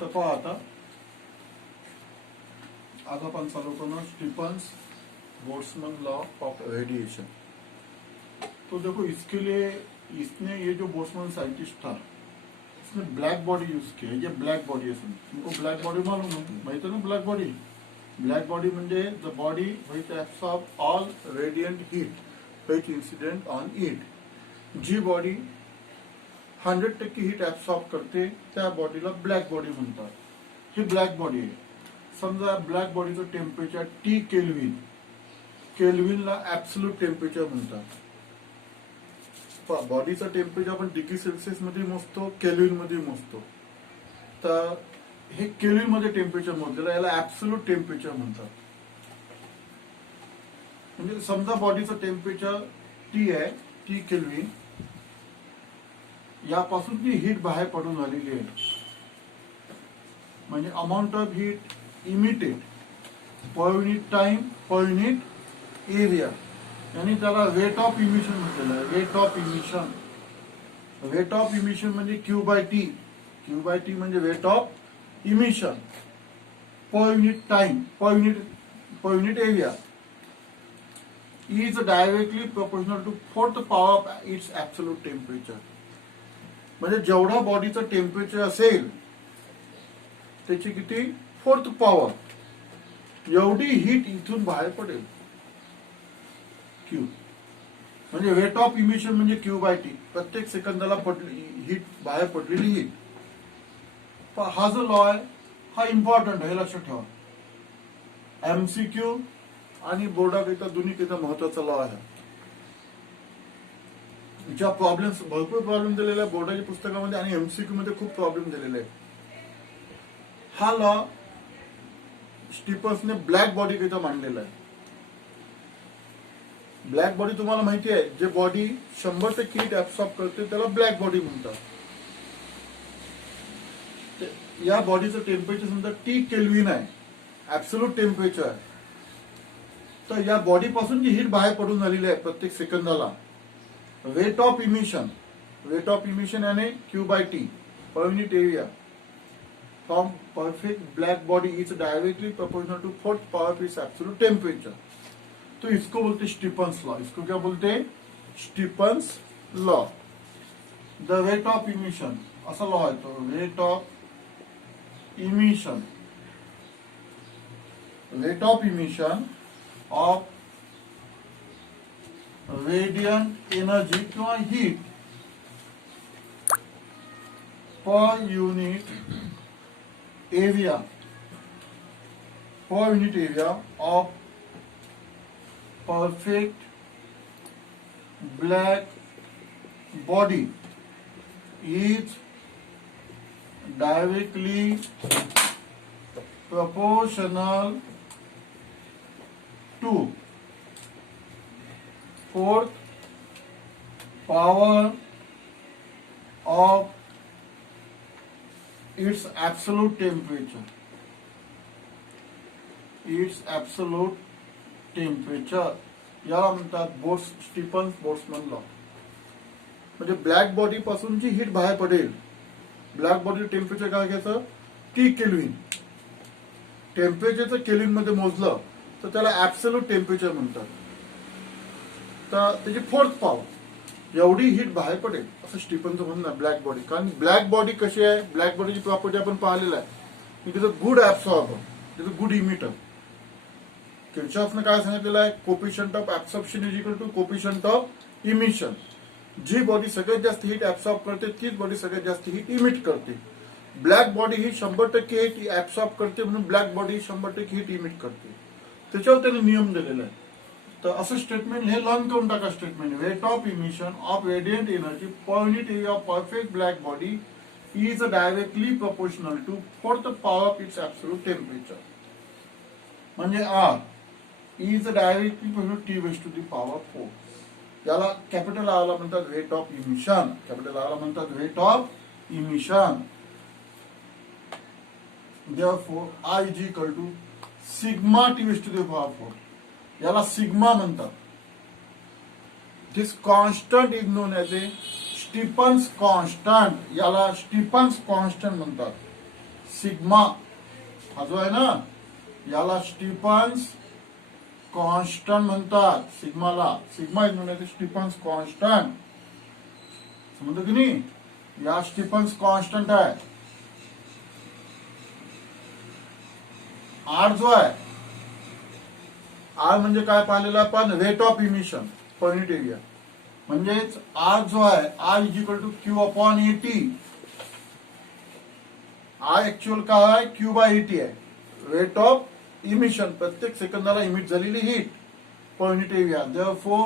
तर पहा आता आज आपण चालू करणार Stefan's Boltzmann law of radiation. तो देखो इसके लिए इसने ये जो बोल्ट्जमैन साइंटिस्ट था इसने ब्लैक बॉडी यूज किया। ये ब्लैक बॉडी है, तुमको ब्लैक बॉडी मालूम है, माहिती है ना ब्लैक बॉडी? ब्लैक बॉडी म्हणजे the body which absorb all radiant heat which incident on it. जी बॉडी 100% हीट ऍब्सॉर्ब करते त्या बॉडीला ब्लॅक बॉडी म्हणतात। ही ब्लॅक बॉडी आहे। समजा ब्लॅक बॉडीचं टेम्परेचर टी केल्विन, केल्विनला ऍब्सोल्यूट टेम्परेचर म्हणतात। बॉडीचं टेम्परेचर आपण डिग्री सेल्सिअस मध्ये मोजतो, केल्विन मध्ये मोजतो। तर हे केल्विन मध्ये टेम्परेचर मोजलेलं याला ऍब्सोल्यूट टेम्परेचर म्हणतात। म्हणजे समजा बॉडीचं टेम्परेचर टी आहे, टी केल्विन, यापासून जी हीट बाहेर पडून आलेली आहे म्हणजे amount of heat emitted per unit time per unit area, यानी त्याला वेट ऑफ इमिशन म्हटलेलं आहे। Rate of emission, rate of emission म्हणजे Q by T, Q by T म्हणजे rate of emission per unit time per unit area is directly proportional to fourth power of its absolute temperature. म्हणजे जेवढा बॉडीचं temperature असेल त्याची किती fourth power, एवढी heat इथून बाहेर पडेल क्यू। म्हणजे वेट ऑफ इमिशन म्हणजे क्यू बाय टी, प्रत्येक सेकंदाला हीट बाहेर पडलेली हीट। हा जो लॉ आहे हा इम्पॉर्टंट आहे, हे लक्षात ठेवा। एमसीक्यू आणि बोर्डाकरिता दोन्हीकरिता महत्वाचा लॉ आहे। ज्या प्रॉब्लेम्स, भरपूर प्रॉब्लेम दिलेले आहे बोर्डाच्या पुस्तकामध्ये आणि एमसीक्यू मध्ये खूप प्रॉब्लेम दिलेले आहे। हा लॉ स्टीफन्सने ब्लॅक बॉडी करिता मांडलेला आहे। ब्लॅक बॉडी तुम्हाला माहिती आहे, जे बॉडी 100% हीट ऍब्सॉर्ब करते त्याला ब्लॅक बॉडी म्हणतात। या बॉडीचं टेम्परेचर समजा टी केल्विन आहे, ऍब्सोल्यूट टेम्परेचर आहे। तर या बॉडी पासून जी हीट बाहेर पडून आलेली आहे प्रत्येक सेकंदाला, rate of emission, rate of emission यानी Q by T per unit area from perfect black body is directly proportional to fourth power of its absolute temperature. तो इसको बोलते स्टीफन्स लॉ। इसको क्या बोलते हैं? Stefan's law. The rate of emission असा law आहे तो, rate of emission, rate of emission of radiant energy किंवा heat per unit area, per unit area of perfect black body is directly proportional to fourth power of its absolute temperature, its absolute temperature याला म्हणतात Stephen's Boltzmann law. म्हणजे black body पासून जी heat बाहेर पडेल, black body temperature काय घ्यायचं? T kelvin. टेम्परेचरचं kelvin मध्ये मोजलं तर त्याला ऍब्सोल्यूट टेम्परेचर म्हणतात। तर त्याची फोर्थ पॉवर एवढी हीट बाहेर पडेल असं स्टीफनचं म्हणणं आहे ब्लॅक बॉडी। कारण ब्लॅक बॉडी कशी आहे, ब्लॅक बॉडीची प्रॉपर्टी आपण पाहिलेलं आहे, it is a good absorber, it is a good emitter. किर्चॉफने काय सांगितलेलं आहे? Coefficient of absorption is equal to coefficient of emission. जी बॉडी सगळ्यात जास्त हीट ऍब्सॉर्ब करते तीच बॉडी सगळ्यात जास्त हीट इमिट करते। ब्लॅक बॉडी ही 100% हीट ऍब्सॉर्ब करते म्हणून ब्लॅक बॉडी 100% हीट इमिट करते। त्याच्यावर त्याने नियम दिलेला आहे। तर असं स्टेटमेंट हे लर्न करून टाका। Statement rate of emission of radiant energy per unit area of perfect black body is directly proportional to fourth power of its absolute temperature. म्हणजे R is directly proportional T raise to the power 4। याला capital R ला म्हणतात rate of emission, capital R ला म्हणतात rate of emission. Therefore, I is equal to sigma t raised to the power 4. याला sigma म्हणतात। This constant is known as a Stefan's constant. याला Stefan's constant म्हणतात। Sigma हा जो आहे ना याला स्टीफन्स कॉन्स्टंट म्हणतात. सिग्माला sigma is known as Stefan's constant. समजलं की नाही? या स्टीफन्स कॉन्स्टंट आहे. आर जो आहे आर म्हणजे काय पाहिलेलं आपण rate of emission per unit area. म्हणजेच आर जो आहे R is equal to Q upon AT. R actual काय आहे क्यू बाय एटी आहे. रेट ऑफ इमिशन प्रत्येक सेकंदाला इमिट झालेली heat per unit area. Therefore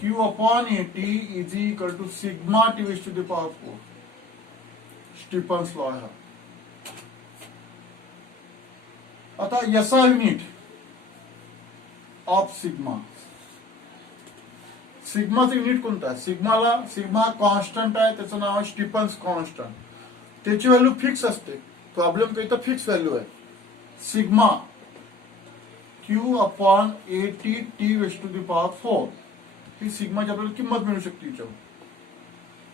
Q upon AT is equal to sigma T raise to the power 4. Stefan's law आहे. आता SI unit of sigma. सिग्माचं unit कोणतं आहे? Sigma constant आहे. त्याचं नाव आहे स्टीफन्स कॉन्स्टंट. त्याची व्हॅल्यू फिक्स असते. प्रॉब्लेम काही तर फिक्स व्हॅल्यू आहे. Sigma Q upon AT T raise to the power 4 ही सिग्माची आपल्याला किंमत मिळू शकते.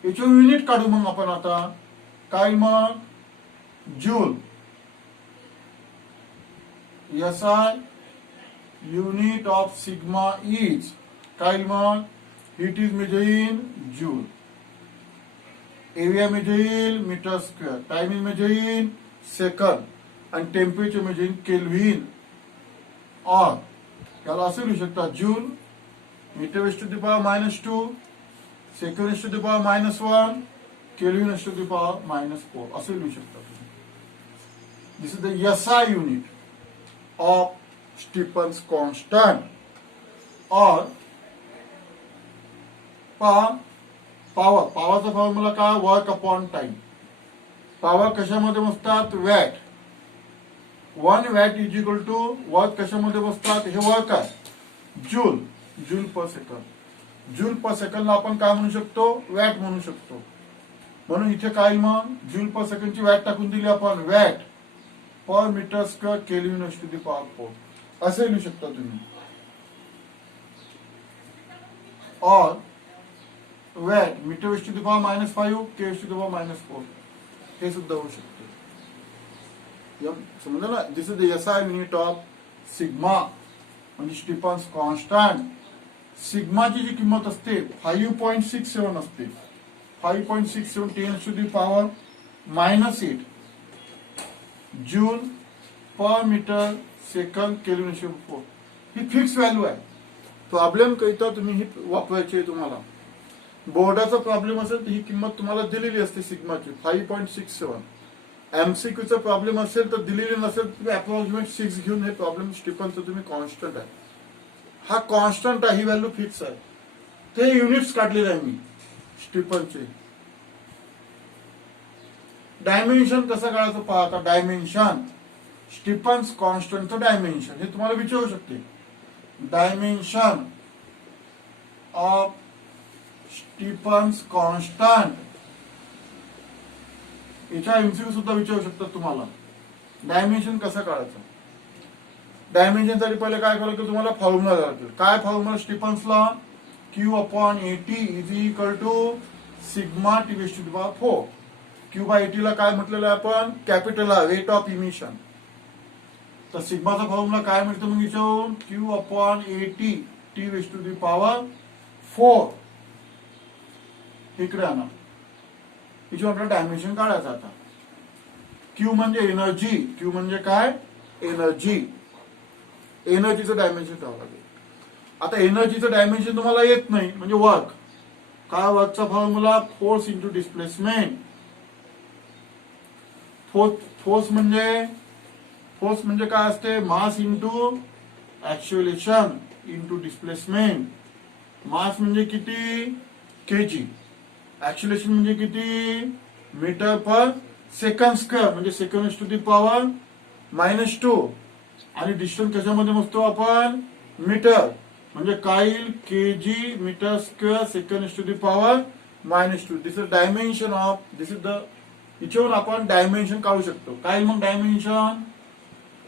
याच्यावर युनिट काढू मग आपण आता. काय मग? Joule. SI unit of sigma is काय मग? Heat is measured in joule. Area measured in meter square. Time is measured in second. And temperature measured in Kelvin. Or याला असं लिहू शकता joule metre raise to the power -2 second raise to the power -1 kelvin raise to the power -4 असं लिहू शकता तुम्ही. This is the SI unit of Stephen's constant. और पावरचा फॉर्म्युला काय? Work upon time. पॉवर कशामध्ये मोजतात? Watt. 1 watt is equal to work कशामध्ये मोजतात? हे वर्क आहे joule per second. Joule per सेकंडला आपण काय म्हणू शकतो? वॅट म्हणू शकतो. म्हणून इथे काय मग जूल पर सेकंडची वॅट टाकून दिली आपण. Watt per metre square kelvin raise to the power 4 असे लिहू शकता तुम्ही. और watt metre raise to the power -5 K raise to the power -4 हे सुद्धा होऊ शकते. समजलं ना? This is the SI unit of sigma म्हणजे स्टीफन्स कॉन्स्टंट. सिग्माची जी किंमत असते 5.67 असते. 5.67 10 to the power -8 joule per metre second kelvin raise to the 4 he fix value आहे. प्रॉब्लेम करिता तुम्ही ही वापरायची आहे. तुम्हाला बोर्डाचा प्रॉब्लेम असेल तर ही किंमत तुम्हाला दिलेली असते सिग्माची 5.67. MCQचा प्रॉब्लेम असेल तर दिलेली नसेल तुम्ही अप्रॉक्सिमेट 6 घेऊन हे प्रॉब्लेम स्टीफनचं तुम्ही कॉन्स्टंट आहे. हा कॉन्स्टंट आहे. ही व्हॅल्यू फिक्स आहे. ते युनिट्स काढलेले आहे मी स्टीफनचे. डायमेन्शन कसं काढायचं पहा आता. डायमेन्शन स्टीफन्स कॉन्स्टंटचं डायमेन्शन हे तुम्हाला विचारू शकते. डायमेन्शन ऑफ स्टीफन्स कॉन्स्टंट याच्या MCQ सुद्धा विचारू शकतात तुम्हाला. डायमेन्शन कसं काढायचं? डायमेन्शन साठी पहिले काय करायचं तुम्हाला फॉर्म्युला लागेल. काय फॉर्म्युला स्टीफन्सला? Q upon AT is equal to sigma T raise to the power 4. Q by AT ला काय म्हटलेलं आहे आपण? कॅपिटल आहे रेट ऑफ इमिशन. तर सिग्माचा फॉर्म्युला काय मिळतो मग याच्यावरून? Q upon AT T raise to the power 4. इकडे आणा. याच्यावर आपल्याला डायमेन्शन काढायचं आता. क्यू म्हणजे एनर्जी. क्यू म्हणजे काय? एनर्जी. एनर्जीचं डायमेन्शन काढावं लागेल. आता एनर्जीचं डायमेन्शन तुम्हाला येत नाही म्हणजे वर्क. काय वर्कचा formula? Force into displacement. Force म्हणजे काय असते? Mass into acceleration into displacement. Mass म्हणजे किती? केजी. ऍक्सिलरेशन म्हणजे किती? मीटर पर सेकंड स्क्वेअर म्हणजे second raise to the power -2. आणि डिस्टन्स कशामध्ये मोजतो आपण? मीटर. म्हणजे काईल KG metre square second raise to the power -2. This is dimension of. This is the याच्यावर आपण डायमेन्शन काढू शकतो. काय मग डायमेन्शन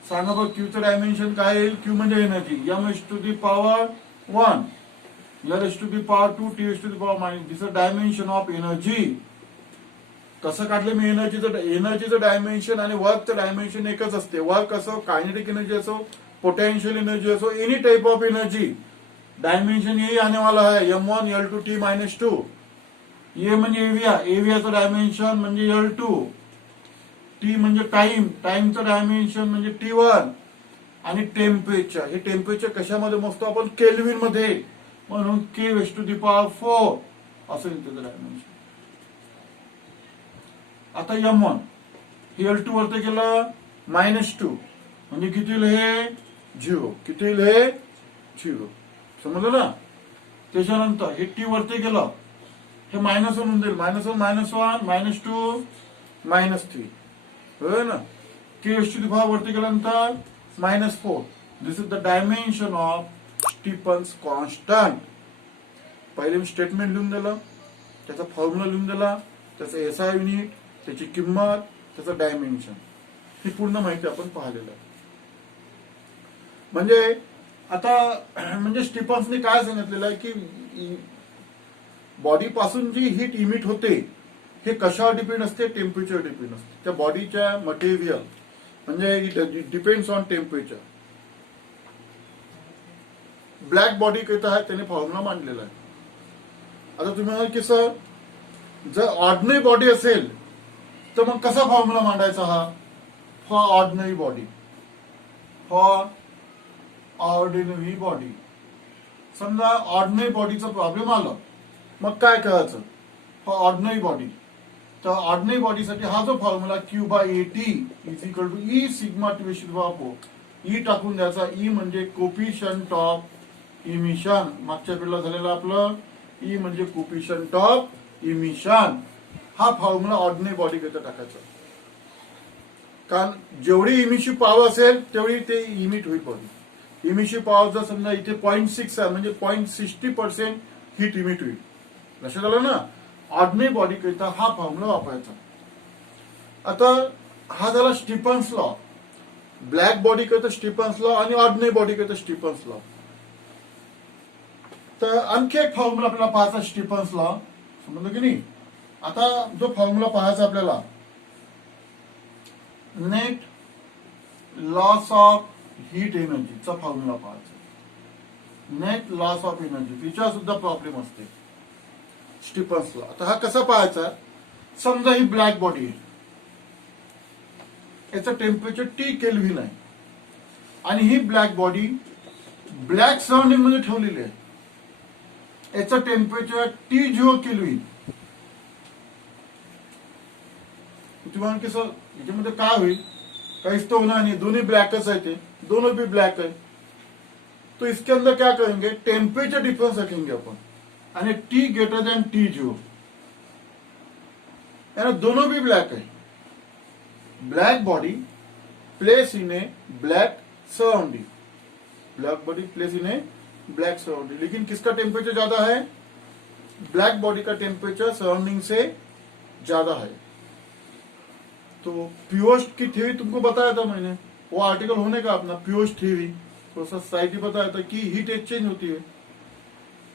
सांगा बघ. क्यूचं डायमेन्शन काय येईल? क्यू म्हणजे energy. M raise to the power 1 L raised to the power 2 T raised to the power -. This is the dimension of energy. तसं काढलं मी एनर्जीचं डायमेन्शन आणि वर्कचं डायमेन्शन एकच असते. वर्क असो, कायनेटिक एनर्जी असो, पोटेंशियल एनर्जी असो, any type of energy, dimension यही आने वाला है, m1 L2 T माइनस 2. ये म्हणजे एव्हियाचं डायमेन्शन म्हणजे L2, टी म्हणजे टाइमचं डायमेन्शन म्हणजे T1, आणि टेम्परेचर, हे टेम्परेचर कशामध्ये मोजतो आपण? केल्विन मध्ये, म्हणून K⁴ असेल त्याचं डायमेन्शन. आता m1 हे L2 वरती गेलं -2, म्हणजे किती होईल हे? 0. किती होईल हे? 0. समजलं ना? त्याच्यानंतर हे T वरती गेलं, हे -1 होऊन जाईल. -1 -2 -3, होय ना? K⁴ वरती गेल्यानंतर -4. This is the dimension of Stefan's constant. पहिले मी स्टेटमेंट लिहून दिलं, त्याचा फॉर्म्युला लिहून दिला, त्याचं SI युनिट, त्याची किंमत, त्याचं डायमेन्शन, ही पूर्ण माहिती आपण पाहिलेलं आहे. म्हणजे आता म्हणजे स्टीफन्सने काय सांगितलेलं आहे की बॉडी पासून जी हीट इमिट होते हे कशावर डिपेंड असते? टेम्परेचर डिपेंड असते. त्या बॉडीच्या मटेरियल म्हणजे it depends on temperature. Black body करता आहे त्याने फॉर्म्युला मांडलेला आहे. आता तुम्ही म्हणाल की सर जर ऑर्डिनरी बॉडी असेल तर मग कसा फॉर्म्युला मांडायचा हा? For ordinary body, for ordinary body. समजा ऑर्डिनरी बॉडीचा प्रॉब्लेम आला, मग काय करायचं? फॉर ऑर्डिनरी बॉडी, तर ऑर्डिनरी बॉडीसाठी हा जो formula Q/AT is equal to E sigma T/4. E टाकून द्यायचा. E म्हणजे कोफिशियंट ऑफ इमिशन. मागच्या पिरियडला झालेला आपलं E म्हणजे कोफिशियंट ऑफ इमिशन. हा फॉर्म्युला ऑर्डिनरी बॉडी करता टाकायचा, कारण जेवढी इमिशिव्ह पॉवर असेल तेवढी ते इमिट होईल बॉडी. इमिशिव्ह पॉवर जर समजा इथे 0.6 आहे म्हणजे 0.60% हीट इमिट होईल. लक्षात आलं ना? ऑर्डिनरी बॉडी करता हा फॉर्म्युला वापरायचा. आता हा झाला स्टीफन्स लॉ. ब्लॅक बॉडी करता स्टीफन्स लॉ आणि ऑर्डिनरी बॉडी करता स्टीफन्स लॉ. तर आणखी एक फॉर्म्युला आपल्याला पाहायचा स्टीफन्स लॉ, समजलं की नाही? आता जो फॉर्म्युला पाहायचा आपल्याला, नेट लॉस ऑफ हीट एनर्जीचा फॉर्म्युला पाहायचा. नेट लॉस ऑफ एनर्जी, तिच्या सुद्धा प्रॉब्लेम असते स्टीफन्स लॉ. आता हा कसा पाहायचा? समजा ही ब्लॅक बॉडी आहे, याचं टेम्परेचर T केल्विन आहे, आणि ही ब्लॅक बॉडी ब्लॅक सराउंडिंग मध्ये ठेवलेली आहे. याचं टेम्परेचर T0 केल्विन. तुम्हाला की सर याच्यामध्ये काय होईल? काहीच तो होना नहीं, दोनों ब्लैकस है थे, दोनों भी ब्लैक है. तो इसके अंदर क्या करेंगे? टेम्परेचर डिफरेंस रखेंगे अपन, यानी T ग्रेटर देन T0, यानी दोनों भी ब्लैक है. Black body place in A black surrounding, black body place in A black surrounding. लेकिन किसका टेम्परेचर ज्यादा है? ब्लैक बॉडी का टेम्परेचर सराउंडिंग से ज्यादा है. तो प्योस्ट की थ्योरी तुमको बताया था मैंने, वो आर्टिकल होने का अपना प्योस्ट थ्योरी, तो सोसाइटी बताया था कि हीट एक्सचेंज होती है.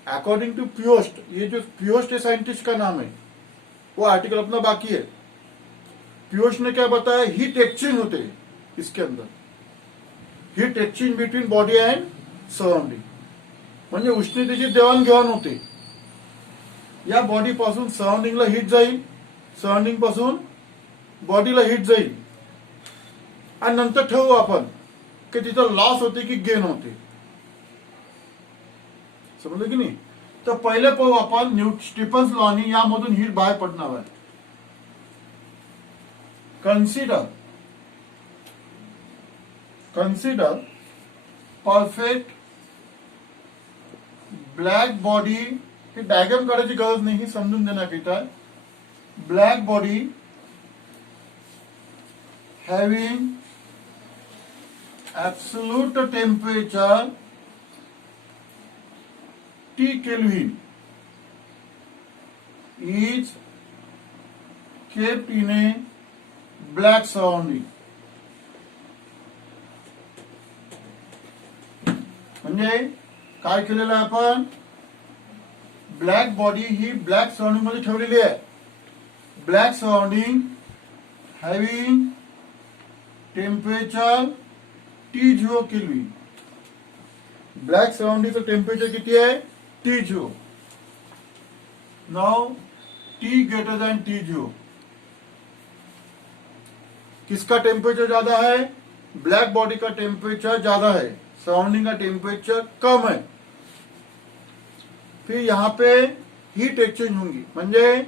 अकॉर्डिंग टू प्योस्ट, ये जो प्योस्ट है साइंटिस्ट का नाम है, वो आर्टिकल अपना बाकी है. प्योस्ट ने क्या बताया? हीट एक्सचेंज होते हैं इसके अंदर, heat exchange between body and surrounding, म्हणजे उष्णतेची देवाणघेवाण होते. या बॉडी पासून सराउंडिंगला हीट जाईल, सराउंडिंग पासून बॉडीला हीट जाईल, आणि नंतर ठेवू आपण की तिथं लॉस होते की गेन होते. समजलं की नाही? तर पहिले पाहू आपण स्टीफन्स लॉनी यामधून हीट बाहेर पडणार आहे. Consider perfect black body. ही डायग्राम काढायची गरज नाही, ही समजून देण्याकरिता. Black body having absolute temperature T Kelvin is kept in a black surrounding. म्हणजे काय केलेलं आहे आपण? ब्लॅक बॉडी ही ब्लॅक सराउंडिंग मध्ये ठेवलेली आहे. black surrounding having temperature T0 Kelvin. ब्लॅक सराउंडिंगचं टेम्परेचर किती आहे T0. Now T greater than T0. किसका टेम्परेचर ज्यादा है? ब्लैक बॉडी का टेम्परेचर ज्यादा है, सराउंडिंग का टेम्परेचर कम है. फिर यहाँ पे हीट एक्सचेंज होंगी, म्हणजे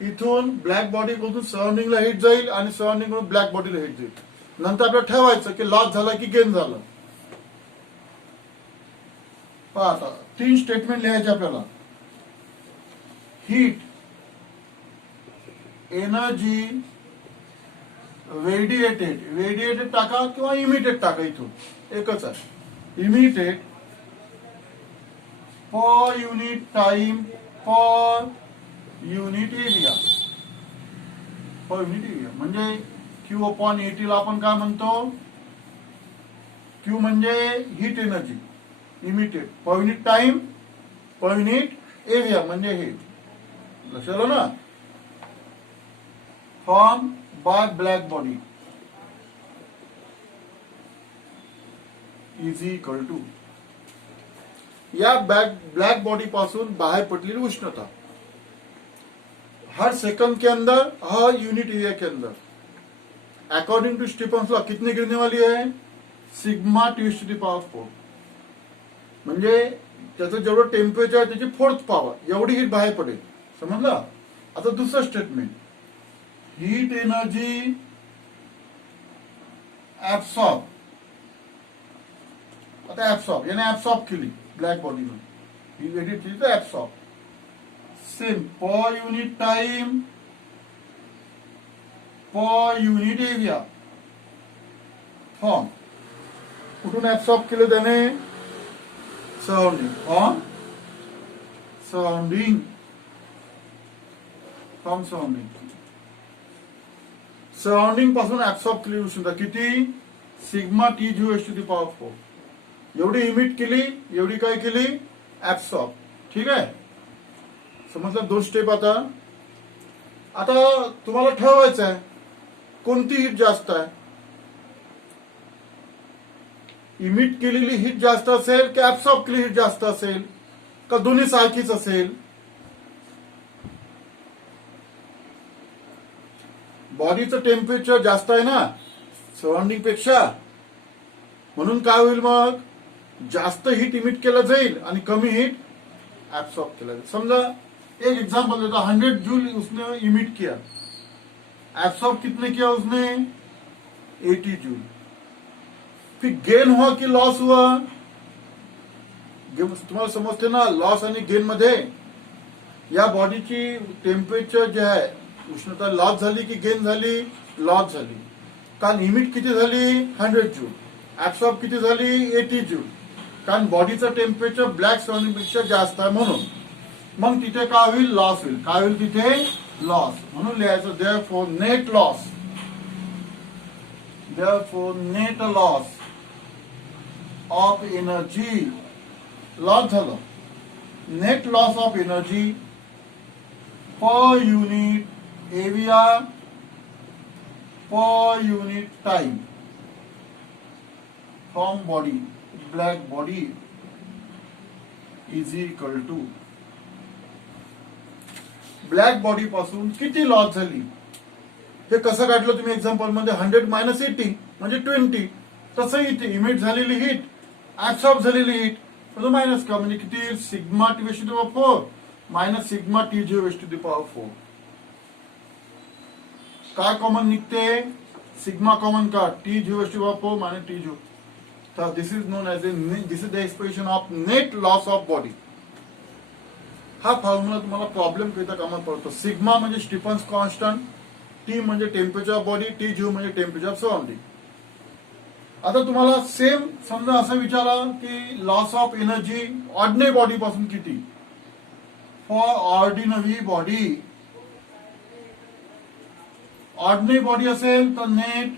इथून ब्लॅक बॉडी मधून सराउंडिंगला हीट जाईल आणि सराउंडिंग मधून ब्लॅक बॉडीला हीट जाईल. नंतर आपल्याला ठेवायचं की लॉस झाला की गेन झालं. पहा आता 3 स्टेटमेंट लिहायचे आपल्याला. हीट, एनर्जी, रेडिएटेड टाका किंवा इमिटेड टाका, इथून एकच आहे. Emitted per unit time per unit area. Per unit area म्हणजे Q/80 ला आपण काय म्हणतो? Q म्हणजे heat energy, emitted per unit time per unit area म्हणजे हे लक्षात आलं ना. Form by black body is equal to, या ब्लैक बॉडी पासून बाहर पडलेली उष्णता हर सेकंड के अंदर, हर यूनिट एरिया के अंदर, अकॉर्डिंग टू स्टीफन्स लॉ कितनी गिरने वाली है? Sigma T⁴. म्हणजे त्याचं जेवढं टेम्परेचर आहे त्याची 4th पॉवर एवढी हीट बाहेर पडेल. समजलं? आता दुसरं स्टेटमेंट, हीट एनर्जी ऍब्सॉर्ब. आता ऍब्सॉर्ब याने ऍब्सॉर्ब केली ब्लॅक बॉडीनं, ही वेगळी केली तर ऍब्सॉर्ब. सेम पर unit time per unit area form. कुठून ऍब्सॉर्ब केलं त्याने? Surrounding. Form surrounding, form surrounding. Surrounding पासून ऍब्सॉर्ब केली उष्णता किती? Sigma T⁴. एवढी इमिट केली, एवढी काय केली? ऍब्सॉर्ब. ठीक आहे, समजलं? 2 स्टेप. आता तुम्हाला ठरवायचं आहे कोणती हीट जास्त आहे. इमिट केलेली हीट जास्त असेल की ऍब्सॉर्ब केलेली हीट जास्त असेल का दोन्ही सारखीच असेल? बॉडीचं टेम्परेचर जास्त आहे ना सराउंडिंग पेक्षा, म्हणून काय होईल मग? जास्त हीट इमिट केलं जाईल आणि कमी हीट ऍब्सॉर्ब केलं जाईल. समजा एक एग्जांपल देता, 100 जूल उसने इमिट किया, एब्सॉर्ब कितने किया उसने? 80 जूल. फिर गेन हुआ कि लॉस हुआ? तुम्हाला समजते ना लॉस आणि गेन मध्ये? या बॉडीची टेम्परेचर जे आहे उष्णता लॉस झाली की गेन झाली? लॉस झाली. कारण इमिट किती झाली? 100 जूल. ऍब्सॉर्ब किती झाली? 80 जूल. कारण बॉडीचं टेम्परेचर ब्लॅक सराउंडिंग पेक्षा जास्त आहे म्हणून. मग तिथे काय होईल? लॉस होईल. काय होईल तिथे? लॉस. म्हणून लिहायचं therefore net loss, therefore net loss of energy. Loss झालं. Net loss of energy per unit area per unit time from body, black body is equal to, black body पासून किती लॉस झाली हे कसं काढलं तुम्ही एक्झाम्पल मध्ये? 100 मायनस 80 म्हणजे 20. तसं इथे इमिट झालेली हीट, ऍब्सॉर्ब झालेली हीट मायनस का, म्हणजे किती? Sigma T⁴ minus sigma T⁴. काय कॉमन निघते? सिग्मा कॉमन का? T⁴ minus T⁴. तर this is known as this is the expression of net loss of body. हा फॉर्म्युला तुम्हाला प्रॉब्लेम करिता कामात पडतो. सिग्मा म्हणजे स्टीफन्स कॉन्स्टंट, T म्हणजे टेम्परेचर ऑफ बॉडी, T⁴ म्हणजे टेम्परेचर ऑफ सराउंडिंग. आता तुम्हाला सेम समजा असं विचारा की loss of energy ordinary body पासून किती? For ordinary body, ordinary body असेल तर net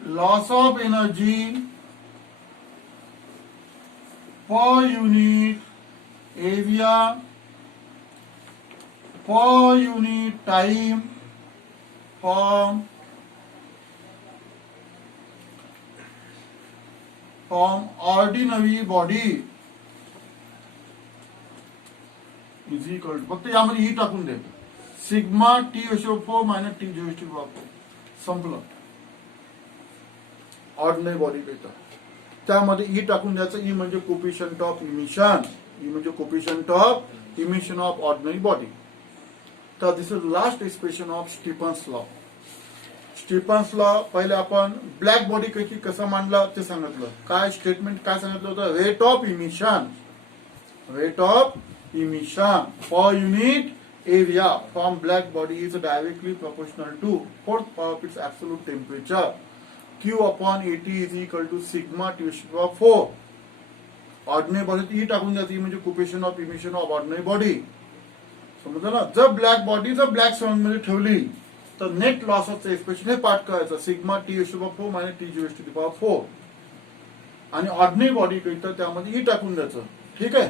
loss of energy per unit area per unit time from ordinary body is equal to, फक्त यामध्ये ही टाकून दे, sigma T ratio 4 minus T G ratio 4, संपलं. ऑर्डिनरी बॉडी करता त्यामध्ये ई टाकून द्यायचं. ई म्हणजे कोफिशियंट ऑफ इमिशन, ई म्हणजे coefficient of emission of ordinary body. तर this is last expression of Stefan's law. Stefan's law पहिले आपण ब्लॅक बॉडी कसं मांडलं ते सांगितलं. काय स्टेटमेंट काय सांगितलं होतं, rate of emission per unit area from black body is directly proportional to fourth power of its absolute temperature. Q upon AT is equal to sigma T to the power 4. Ordinary body टाकून द्यायची, म्हणजे coefficient of emission of ordinary body. समजलं ना. जर black body जर black सेवन मध्ये ठेवली तर नेट लॉस ऑफ एक्सप्रेशन हे पाठ करायचं, sigma T to the 4 minus T G to the 4. आणि ऑर्डिनरी बॉडी करिता त्यामध्ये ई टाकून द्यायचं. ठीक आहे.